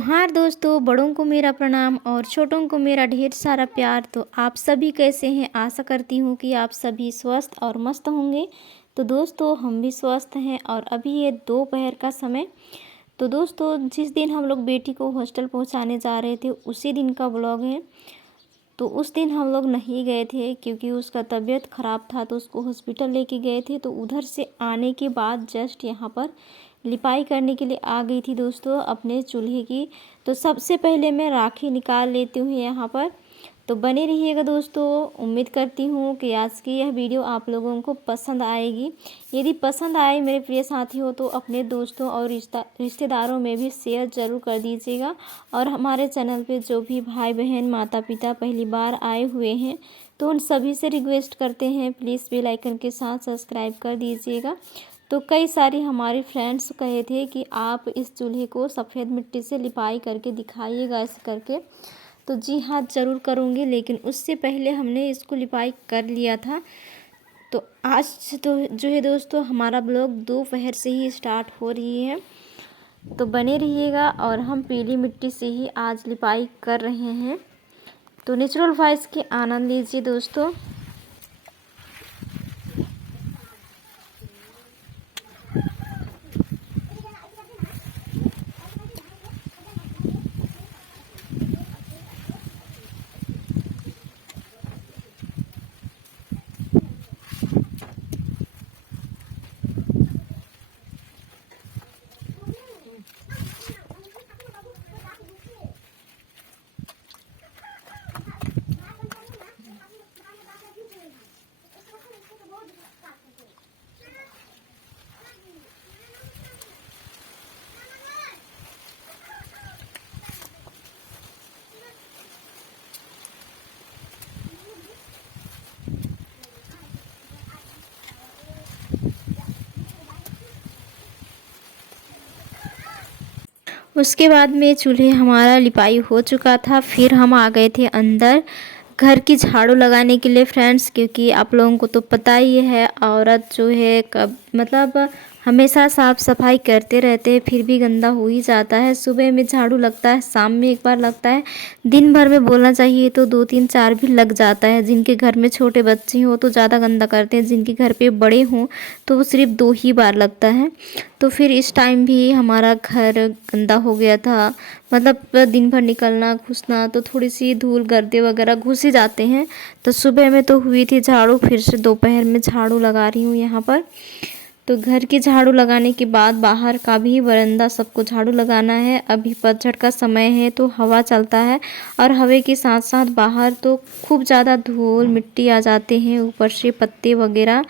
जोहार दोस्तों, बड़ों को मेरा प्रणाम और छोटों को मेरा ढेर सारा प्यार। तो आप सभी कैसे हैं? आशा करती हूँ कि आप सभी स्वस्थ और मस्त होंगे। तो दोस्तों हम भी स्वस्थ हैं और अभी ये दोपहर का समय। तो दोस्तों जिस दिन हम लोग बेटी को हॉस्टल पहुँचाने जा रहे थे उसी दिन का ब्लॉग है। तो उस दिन हम लोग नहीं गए थे क्योंकि उसका तबीयत ख़राब था, तो उसको हॉस्पिटल लेके गए थे। तो उधर से आने के बाद जस्ट यहाँ पर लिपाई करने के लिए आ गई थी दोस्तों अपने चूल्हे की। तो सबसे पहले मैं राखी निकाल लेती हूँ यहाँ पर। तो बने रहिएगा दोस्तों। उम्मीद करती हूँ कि आज की यह वीडियो आप लोगों को पसंद आएगी। यदि पसंद आए मेरे प्रिय साथियों तो अपने दोस्तों और रिश्तेदारों में भी शेयर ज़रूर कर दीजिएगा। और हमारे चैनल पे जो भी भाई बहन माता पिता पहली बार आए हुए हैं तो उन सभी से रिक्वेस्ट करते हैं प्लीज़ बेल आइकन के साथ सब्सक्राइब कर दीजिएगा। तो कई सारी हमारे फ्रेंड्स कहे थे कि आप इस चूल्हे को सफ़ेद मिट्टी से लिपाई करके दिखाइएगा ऐसे करके। तो जी हाँ ज़रूर करूँगी, लेकिन उससे पहले हमने इसको लिपाई कर लिया था। तो आज तो जो है दोस्तों हमारा ब्लॉग दोपहर से ही स्टार्ट हो रही है। तो बने रहिएगा। और हम पीली मिट्टी से ही आज लिपाई कर रहे हैं। तो नेचुरल वॉइस के आनंद लीजिए दोस्तों। उसके बाद में चूल्हे हमारा लिपाई हो चुका था। फिर हम आ गए थे अंदर घर की झाड़ू लगाने के लिए फ्रेंड्स, क्योंकि आप लोगों को तो पता ही है औरत जो है कब मतलब हमेशा साफ़ सफाई करते रहते हैं फिर भी गंदा हो ही जाता है। सुबह में झाड़ू लगता है, शाम में एक बार लगता है, दिन भर में बोलना चाहिए तो 2 3 4 भी लग जाता है। जिनके घर में छोटे बच्चे हों तो ज़्यादा गंदा करते हैं, जिनके घर पे बड़े हों तो वो सिर्फ 2 ही बार लगता है। तो फिर इस टाइम भी हमारा घर गंदा हो गया था। मतलब दिन भर निकलना घुसना तो थोड़ी सी धूल गर्दे वगैरह घुस ही जाते हैं। तो सुबह में तो हुई थी झाड़ू, फिर से दोपहर में झाड़ू लगा रही हूँ यहाँ पर। तो घर की झाड़ू लगाने के बाद बाहर का भी बरामदा सबको झाड़ू लगाना है। अभी पतझड़ का समय है तो हवा चलता है और हवा के साथ साथ बाहर तो खूब ज़्यादा धूल मिट्टी आ जाते हैं, ऊपर से पत्ते वगैरह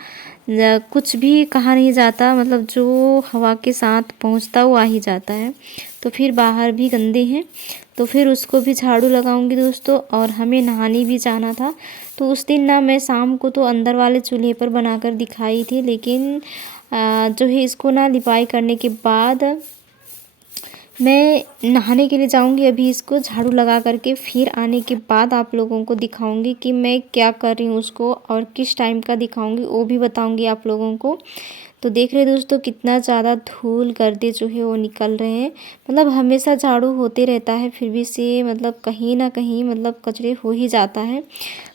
कुछ भी कहा नहीं जाता, मतलब जो हवा के साथ पहुंचता वो आ ही जाता है। तो फिर बाहर भी गंदे हैं तो फिर उसको भी झाड़ू लगाऊंगी दोस्तों। और हमें नहाने भी जाना था तो उस दिन ना मैं शाम को तो अंदर वाले चूल्हे पर बनाकर दिखाई थी, लेकिन जो है इसको ना लिपाई करने के बाद मैं नहाने के लिए जाऊंगी। अभी इसको झाड़ू लगा करके फिर आने के बाद आप लोगों को दिखाऊंगी कि मैं क्या कर रही हूँ उसको, और किस टाइम का दिखाऊंगी वो भी बताऊंगी आप लोगों को। तो देख रहे दोस्तों कितना ज़्यादा धूल गर्दे जो है वो निकल रहे हैं। मतलब हमेशा झाड़ू होते रहता है फिर भी से मतलब कहीं ना कहीं मतलब कचरे हो ही जाता है।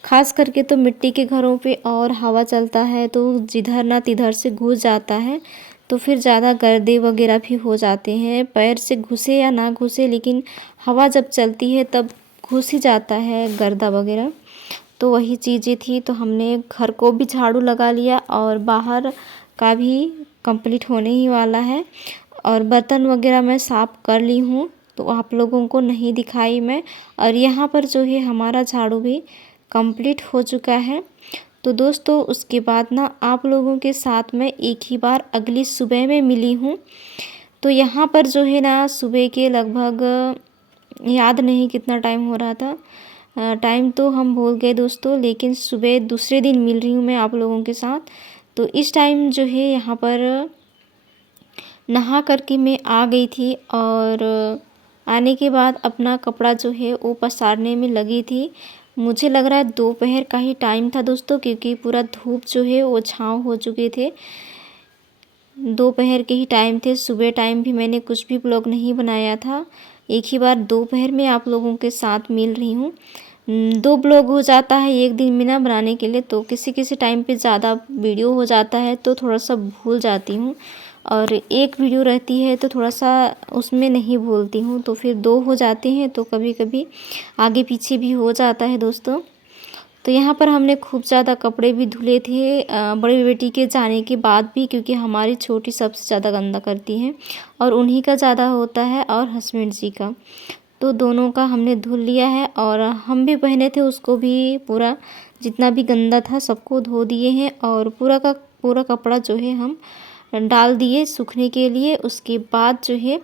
खास करके तो मिट्टी के घरों पे और हवा चलता है तो जिधर ना तिधर से घुस जाता है। तो फिर ज़्यादा गर्दे वगैरह भी हो जाते हैं, पैर से घुसे या ना घुसे लेकिन हवा जब चलती है तब घुस ही जाता है गर्दा वगैरह। तो वही चीज़ें थी, तो हमने घर को भी झाड़ू लगा लिया और बाहर का भी कंप्लीट होने ही वाला है। और बर्तन वगैरह मैं साफ़ कर ली हूँ तो आप लोगों को नहीं दिखाई मैं। और यहाँ पर जो है हमारा झाड़ू भी कंप्लीट हो चुका है। तो दोस्तों उसके बाद ना आप लोगों के साथ मैं एक ही बार अगली सुबह में मिली हूँ। तो यहाँ पर जो है ना सुबह के लगभग याद नहीं कितना टाइम हो रहा था, टाइम तो हम भूल गए दोस्तों, लेकिन सुबह दूसरे दिन मिल रही हूँ मैं आप लोगों के साथ। तो इस टाइम जो है यहाँ पर नहा करके मैं आ गई थी और आने के बाद अपना कपड़ा जो है वो पसारने में लगी थी। मुझे लग रहा है दोपहर का ही टाइम था दोस्तों, क्योंकि पूरा धूप जो है वो छाँव हो चुके थे। दोपहर के ही टाइम थे, सुबह टाइम भी मैंने कुछ भी व्लॉग नहीं बनाया था। एक ही बार दोपहर में आप लोगों के साथ मिल रही हूँ। 2 ब्लॉग हो जाता है एक दिन में ना बनाने के लिए, तो किसी किसी टाइम पे ज़्यादा वीडियो हो जाता है तो थोड़ा सा भूल जाती हूँ, और एक वीडियो रहती है तो थोड़ा सा उसमें नहीं भूलती हूँ, तो फिर 2 हो जाते हैं तो कभी कभी आगे पीछे भी हो जाता है दोस्तों। तो यहाँ पर हमने खूब ज़्यादा कपड़े भी धुले थे बड़ी बेटी के जाने के बाद भी, क्योंकि हमारी छोटी सबसे ज़्यादा गंदा करती है और उन्हीं का ज़्यादा होता है और हस्बैंड जी का, तो दोनों का हमने धुल लिया है। और हम भी पहने थे उसको भी पूरा, जितना भी गंदा था सबको धो दिए हैं, और पूरा का पूरा कपड़ा जो है हम डाल दिए सूखने के लिए। उसके बाद जो है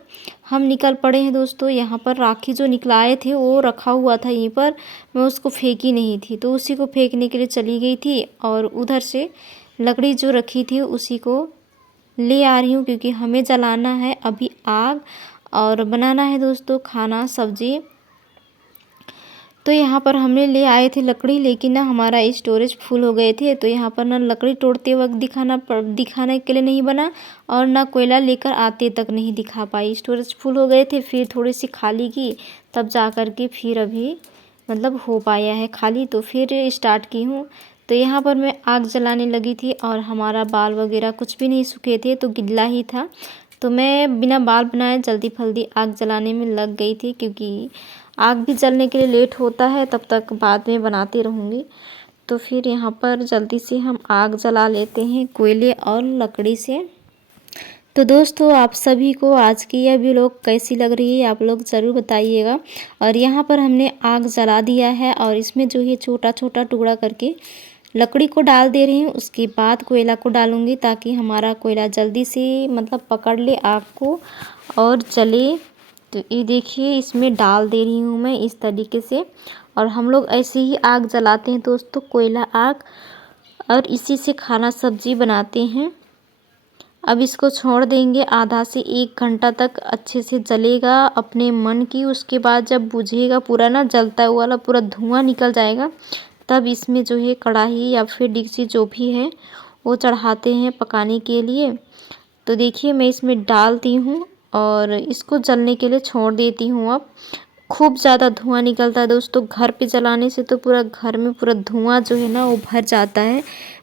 हम निकल पड़े हैं दोस्तों। यहाँ पर राखी जो निकलाए थे वो रखा हुआ था यहीं पर, मैं उसको फेंकी नहीं थी तो उसी को फेंकने के लिए चली गई थी, और उधर से लकड़ी जो रखी थी उसी को ले आ रही हूँ, क्योंकि हमें जलाना है अभी आग और बनाना है दोस्तों खाना सब्जी। तो यहाँ पर हमने ले आए थे लकड़ी, लेकिन ना हमारा स्टोरेज फुल हो गए थे, तो यहाँ पर ना लकड़ी तोड़ते वक्त दिखाने के लिए नहीं बना, और ना कोयला लेकर आते तक नहीं दिखा पाई, स्टोरेज फुल हो गए थे। फिर थोड़ी सी खाली की तब जा कर के फिर अभी मतलब हो पाया है खाली, तो फिर स्टार्ट की हूँ। तो यहाँ पर मैं आग जलाने लगी थी, और हमारा बाल वगैरह कुछ भी नहीं सूखे थे तो गिल्ला ही था, तो मैं बिना बाल बनाए जल्दी फल्दी आग जलाने में लग गई थी, क्योंकि आग भी जलने के लिए लेट होता है, तब तक बाद में बनाती रहूँगी। तो फिर यहाँ पर जल्दी से हम आग जला लेते हैं कोयले और लकड़ी से। तो दोस्तों आप सभी को आज की यह व्लॉग कैसी लग रही है आप लोग ज़रूर बताइएगा। और यहाँ पर हमने आग जला दिया है, और इसमें जो है छोटा छोटा टुकड़ा करके लकड़ी को डाल दे रही हूँ। उसके बाद कोयला को डालूँगी, ताकि हमारा कोयला जल्दी से मतलब पकड़ ले आग को और जले। तो ये देखिए इसमें डाल दे रही हूँ मैं इस तरीके से, और हम लोग ऐसे ही आग जलाते हैं दोस्तों, कोयला आग, और इसी से खाना सब्जी बनाते हैं। अब इसको छोड़ देंगे आधा से 1 घंटा तक अच्छे से जलेगा अपने मन की। उसके बाद जब बुझेगा पूरा ना जलता हुआ वाला पूरा धुआं निकल जाएगा, तब इसमें जो है कढ़ाई या फिर डेगची जो भी है वो चढ़ाते हैं पकाने के लिए। तो देखिए मैं इसमें डालती हूँ और इसको जलने के लिए छोड़ देती हूँ। अब खूब ज़्यादा धुआं निकलता है दोस्तों, घर पे जलाने से तो पूरा घर में पूरा धुआं जो है ना वो भर जाता है।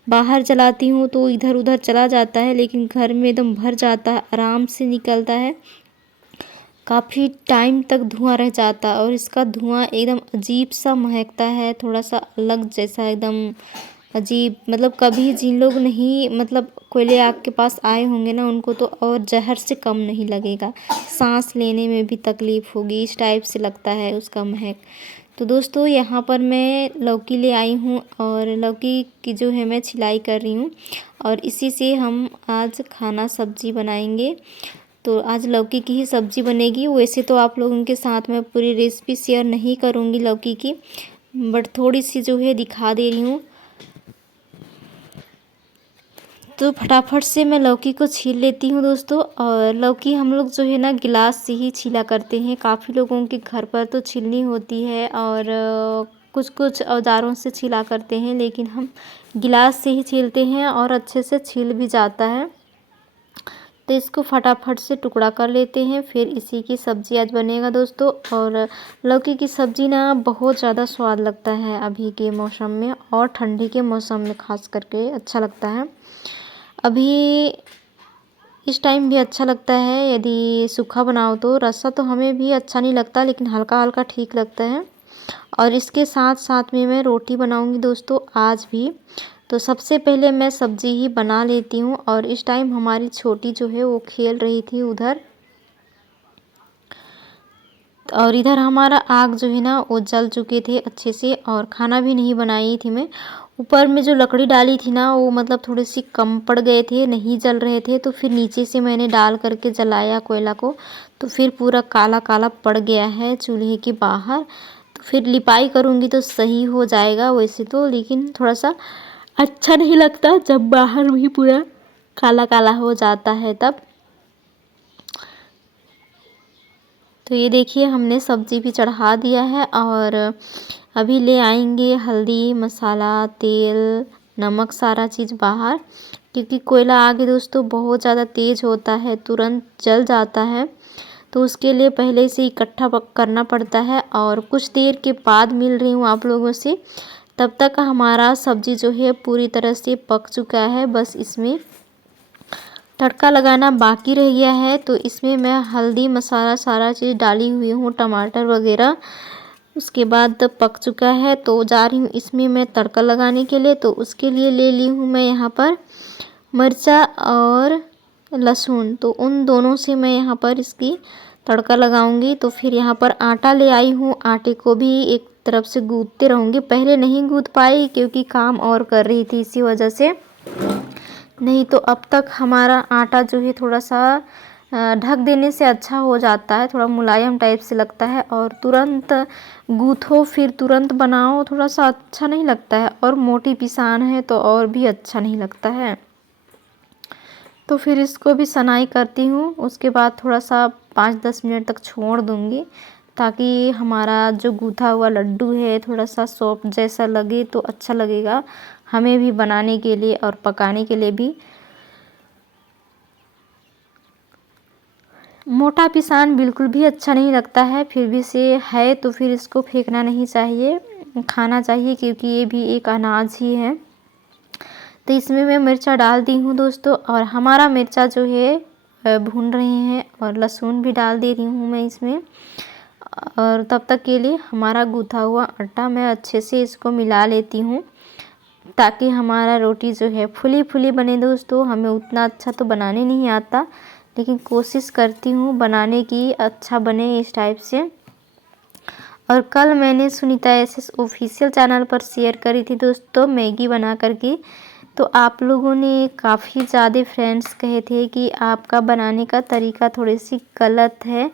बाहर जलाती हूँ तो इधर उधर चला जाता है, लेकिन घर में एकदम भर जाता है, आराम से निकलता है, काफ़ी टाइम तक धुआं रह जाता है। और इसका धुआं एकदम अजीब सा महकता है, थोड़ा सा अलग जैसा एकदम अजीब। मतलब कभी जिन लोग नहीं मतलब कोयले आग के पास आए होंगे ना, उनको तो और जहर से कम नहीं लगेगा, सांस लेने में भी तकलीफ़ होगी, इस टाइप से लगता है उसका महक। तो दोस्तों यहाँ पर मैं लौकी ले आई हूँ, और लौकी की जो है मैं छिलाई कर रही हूँ, और इसी से हम आज खाना सब्जी बनाएंगे। तो आज लौकी की ही सब्ज़ी बनेगी। वैसे तो आप लोगों के साथ मैं पूरी रेसिपी शेयर नहीं करूँगी लौकी की, बट थोड़ी सी जो है दिखा दे रही हूँ। तो फटाफट से मैं लौकी को छील लेती हूँ दोस्तों। और लौकी हम लोग जो है ना गिलास से ही छीला करते हैं, काफ़ी लोगों के घर पर तो छीलनी होती है और कुछ कुछ औजारों से छीला करते हैं, लेकिन हम गिलास से ही छीलते हैं और अच्छे से छील भी जाता है। तो इसको फटाफट से टुकड़ा कर लेते हैं, फिर इसी की सब्ज़ी आज बनेगा दोस्तों। और लौकी की सब्ज़ी ना बहुत ज़्यादा स्वाद लगता है अभी के मौसम में, और ठंडी के मौसम में खास करके अच्छा लगता है। अभी इस टाइम भी अच्छा लगता है, यदि सूखा बनाओ तो। रसा तो हमें भी अच्छा नहीं लगता, लेकिन हल्का हल्का ठीक लगता है। और इसके साथ साथ में मैं रोटी बनाऊंगी दोस्तों आज भी। तो सबसे पहले मैं सब्ज़ी ही बना लेती हूँ, और इस टाइम हमारी छोटी जो है वो खेल रही थी उधर, और इधर हमारा आग जो है ना वो जल चुके थे अच्छे से, और खाना भी नहीं बनाई थी मैं। ऊपर में जो लकड़ी डाली थी ना वो मतलब थोड़ी सी कम पड़ गए थे, नहीं जल रहे थे, तो फिर नीचे से मैंने डाल करके जलाया कोयला को, तो फिर पूरा काला काला पड़ गया है चूल्हे के बाहर। तो फिर लिपाई करूँगी तो सही हो जाएगा वैसे तो, लेकिन थोड़ा सा अच्छा नहीं लगता जब बाहर भी पूरा काला काला हो जाता है तब। तो ये देखिए हमने सब्ज़ी भी चढ़ा दिया है, और अभी ले आएंगे हल्दी मसाला तेल नमक सारा चीज़ बाहर। क्योंकि कोयला आग दोस्तों बहुत ज़्यादा तेज़ होता है, तुरंत जल जाता है। तो उसके लिए पहले से इकट्ठा करना पड़ता है और कुछ देर के बाद मिल रही हूँ आप लोगों से। तब तक हमारा सब्ज़ी जो है पूरी तरह से पक चुका है, बस इसमें तड़का लगाना बाकी रह गया है। तो इसमें मैं हल्दी मसाला सारा चीज़ डाली हुई हूँ, टमाटर वगैरह। उसके बाद पक चुका है तो जा रही हूँ इसमें मैं तड़का लगाने के लिए। तो उसके लिए ले ली हूँ मैं यहाँ पर मिर्चा और लहसुन, तो उन दोनों से मैं यहाँ पर इसकी तड़का लगाऊंगी। तो फिर यहाँ पर आटा ले आई हूँ, आटे को भी एक तरफ से गूँथते रहूँगी। पहले नहीं गूँथ पाई क्योंकि काम और कर रही थी, इसी वजह से। नहीं तो अब तक हमारा आटा जो है थोड़ा सा ढक देने से अच्छा हो जाता है, थोड़ा मुलायम टाइप से लगता है। और तुरंत गूँथो फिर तुरंत बनाओ, थोड़ा सा अच्छा नहीं लगता है। और मोटी पिसान है तो और भी अच्छा नहीं लगता है। तो फिर इसको भी सनाई करती हूँ। उसके बाद थोड़ा सा 5-10 मिनट तक छोड़ दूँगी, ताकि हमारा जो गूँथा हुआ लड्डू है थोड़ा सा सॉफ्ट जैसा लगे, तो अच्छा लगेगा हमें भी बनाने के लिए और पकाने के लिए भी। मोटा पिसान बिल्कुल भी अच्छा नहीं लगता है, फिर भी से है तो फिर इसको फेंकना नहीं चाहिए, खाना चाहिए, क्योंकि ये भी एक अनाज ही है। तो इसमें मैं मिर्चा डाल दी हूँ दोस्तों, और हमारा मिर्चा जो है भून रहे हैं, और लहसुन भी डाल दे रही हूँ मैं इसमें। और तब तक के लिए हमारा गूँथा हुआ आटा मैं अच्छे से इसको मिला लेती हूँ, ताकि हमारा रोटी जो है फुली फुली बने दोस्तों। हमें उतना अच्छा तो बनाने नहीं आता, लेकिन कोशिश करती हूँ बनाने की अच्छा बने इस टाइप से। और कल मैंने सुनीता एसएस ऑफिशियल चैनल पर शेयर करी थी दोस्तों मैगी बना करके। तो आप लोगों ने काफ़ी ज़्यादा फ्रेंड्स कहे थे कि आपका बनाने का तरीका थोड़ी सी गलत है,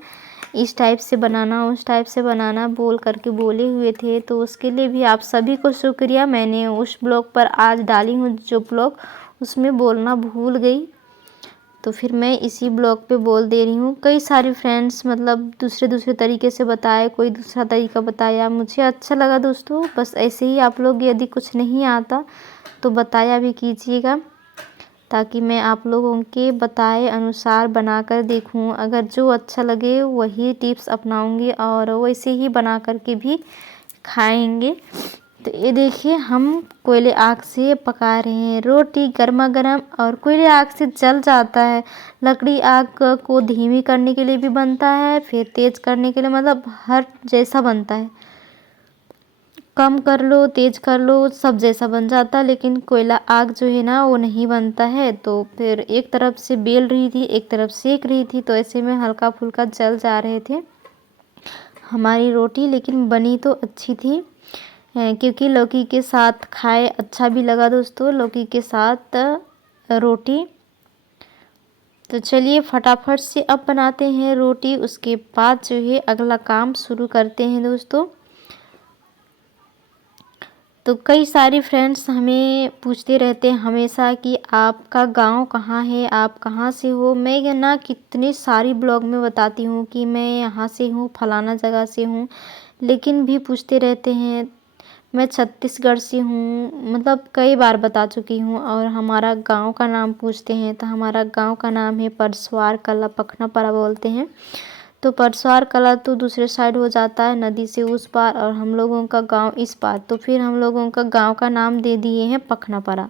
इस टाइप से बनाना उस टाइप से बनाना बोल करके बोले हुए थे। तो उसके लिए भी आप सभी को शुक्रिया। मैंने उस ब्लॉग पर आज डाली हूँ जो ब्लॉग, उसमें बोलना भूल गई, तो फिर मैं इसी ब्लॉग पे बोल दे रही हूँ। कई सारे फ्रेंड्स मतलब दूसरे तरीके से बताए, कोई दूसरा तरीका बताया, मुझे अच्छा लगा दोस्तों। बस ऐसे ही आप लोग यदि कुछ नहीं आता तो बताया भी कीजिएगा, ताकि मैं आप लोगों के बताए अनुसार बनाकर देखूं। अगर जो अच्छा लगे वही टिप्स अपनाऊंगी और वैसे ही बना करके भी खाएंगे। तो ये देखिए हम कोयले आग से पका रहे हैं रोटी गर्मा गर्म, और कोयले आग से जल जाता है। लकड़ी आग को धीमी करने के लिए भी बनता है, फिर तेज़ करने के लिए, मतलब हर जैसा बनता है, कम कर लो तेज़ कर लो सब जैसा बन जाता है। लेकिन कोयला आग जो है ना वो नहीं बनता है। तो फिर एक तरफ से बेल रही थी, एक तरफ सेक रही थी, तो ऐसे में हल्का फुल्का जल जा रहे थे हमारी रोटी। लेकिन बनी तो अच्छी थी, क्योंकि लौकी के साथ खाए अच्छा भी लगा दोस्तों, लौकी के साथ रोटी। तो चलिए फटाफट से अब बनाते हैं रोटी, उसके बाद जो है अगला काम शुरू करते हैं दोस्तों। तो कई सारे फ्रेंड्स हमें पूछते रहते हैं हमेशा कि आपका गांव कहाँ है, आप कहाँ से हो। मैं ना कितने सारी ब्लॉग में बताती हूँ कि मैं यहाँ से हूँ, फलाना जगह से हूँ, लेकिन भी पूछते रहते हैं। मैं छत्तीसगढ़ से हूँ, मतलब कई बार बता चुकी हूँ। और हमारा गांव का नाम पूछते हैं, तो हमारा गांव का नाम है परसवार कला, पखनापरा बोलते हैं। तो परसवार कला तो दूसरे साइड हो जाता है, नदी से उस पार, और हम लोगों का गांव इस पार। तो फिर हम लोगों का गांव का नाम दे दिए हैं पखनापरा,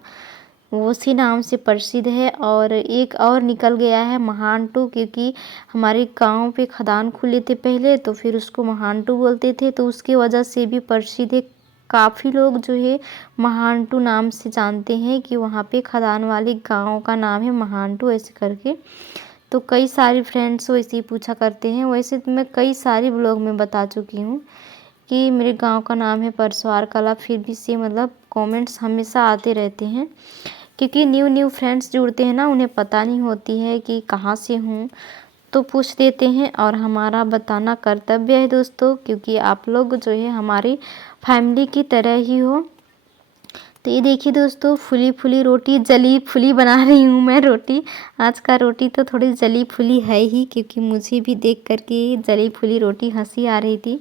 वो उसी नाम से प्रसिद्ध है। और एक और निकल गया है महानटू, क्योंकि हमारे गांव पे खदान खुले थे पहले, तो फिर उसको महानटू बोलते थे, तो उसकी वजह से भी प्रसिद्ध है। काफ़ी लोग जो है महानटू नाम से जानते हैं कि वहाँ पे खदान वाले गांव का नाम है महानटू, ऐसे करके। तो कई सारे फ्रेंड्स वैसे ही पूछा करते हैं। वैसे तो मैं कई सारी ब्लॉग में बता चुकी हूँ कि मेरे गांव का नाम है परसवार कला, फिर भी से मतलब कमेंट्स हमेशा आते रहते हैं, क्योंकि न्यू फ्रेंड्स जुड़ते हैं ना, उन्हें पता नहीं होती है कि कहाँ से हूँ, तो पूछ देते हैं। और हमारा बताना कर्तव्य है दोस्तों, क्योंकि आप लोग जो है हमारी फैमिली की तरह ही हो। तो ये देखिए दोस्तों फुली फुली रोटी, जली फुली बना रही हूँ मैं रोटी। आज का रोटी तो थोड़ी जली फुली है ही, क्योंकि मुझे भी देख करके जली फुली रोटी हंसी आ रही थी।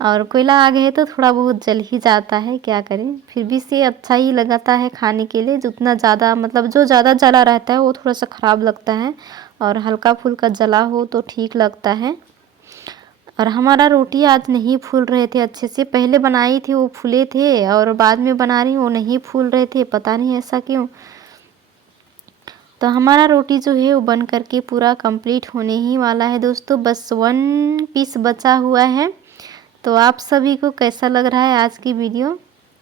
और कोयला आगे है तो थोड़ा बहुत जल ही जाता है, क्या करें। फिर भी से अच्छा ही लगता है खाने के लिए। जितना ज़्यादा मतलब जो ज़्यादा जला रहता है वो थोड़ा सा ख़राब लगता है, और हल्का फुल्का जला हो तो ठीक लगता है। और हमारा रोटी आज नहीं फूल रहे थे अच्छे से। पहले बनाई थी वो फूले थे, और बाद में बना रही हूँ वो नहीं फूल रहे थे, पता नहीं ऐसा क्यों। तो हमारा रोटी जो है वो बन करके पूरा कंप्लीट होने ही वाला है दोस्तों। बस 1 पीस बचा हुआ है। तो आप सभी को कैसा लग रहा है आज की वीडियो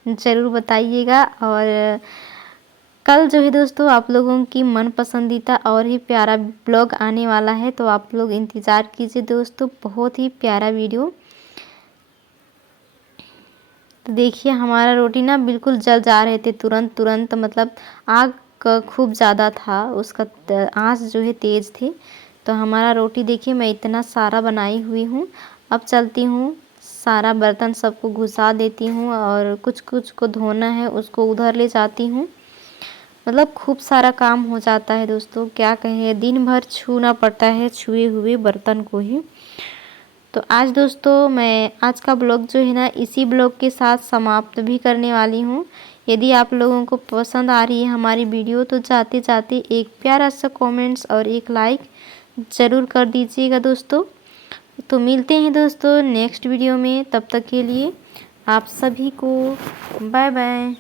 ज़रूर बताइएगा। और कल जो है दोस्तों आप लोगों की मन पसंदीदा और ही प्यारा ब्लॉग आने वाला है, तो आप लोग इंतज़ार कीजिए दोस्तों। बहुत ही प्यारा वीडियो। तो देखिए हमारा रोटी ना बिल्कुल जल जा रहे थे तुरंत तुरंत, मतलब आग खूब ज़्यादा था, उसका आँच जो है तेज़ थी। तो हमारा रोटी देखिए मैं इतना सारा बनाई हुई हूँ। अब चलती हूँ, सारा बर्तन सबको घुसा देती हूँ, और कुछ कुछ को धोना है उसको उधर ले जाती हूँ। मतलब खूब सारा काम हो जाता है दोस्तों, क्या कहें, दिन भर छूना पड़ता है छुए हुए बर्तन को ही। तो आज दोस्तों मैं आज का ब्लॉग जो है ना इसी ब्लॉग के साथ समाप्त भी करने वाली हूँ। यदि आप लोगों को पसंद आ रही है हमारी वीडियो तो जाते जाते एक प्यारा सा कमेंट्स और एक लाइक ज़रूर कर दीजिएगा दोस्तों। तो मिलते हैं दोस्तों नेक्स्ट वीडियो में, तब तक के लिए आप सभी को बाय बाय।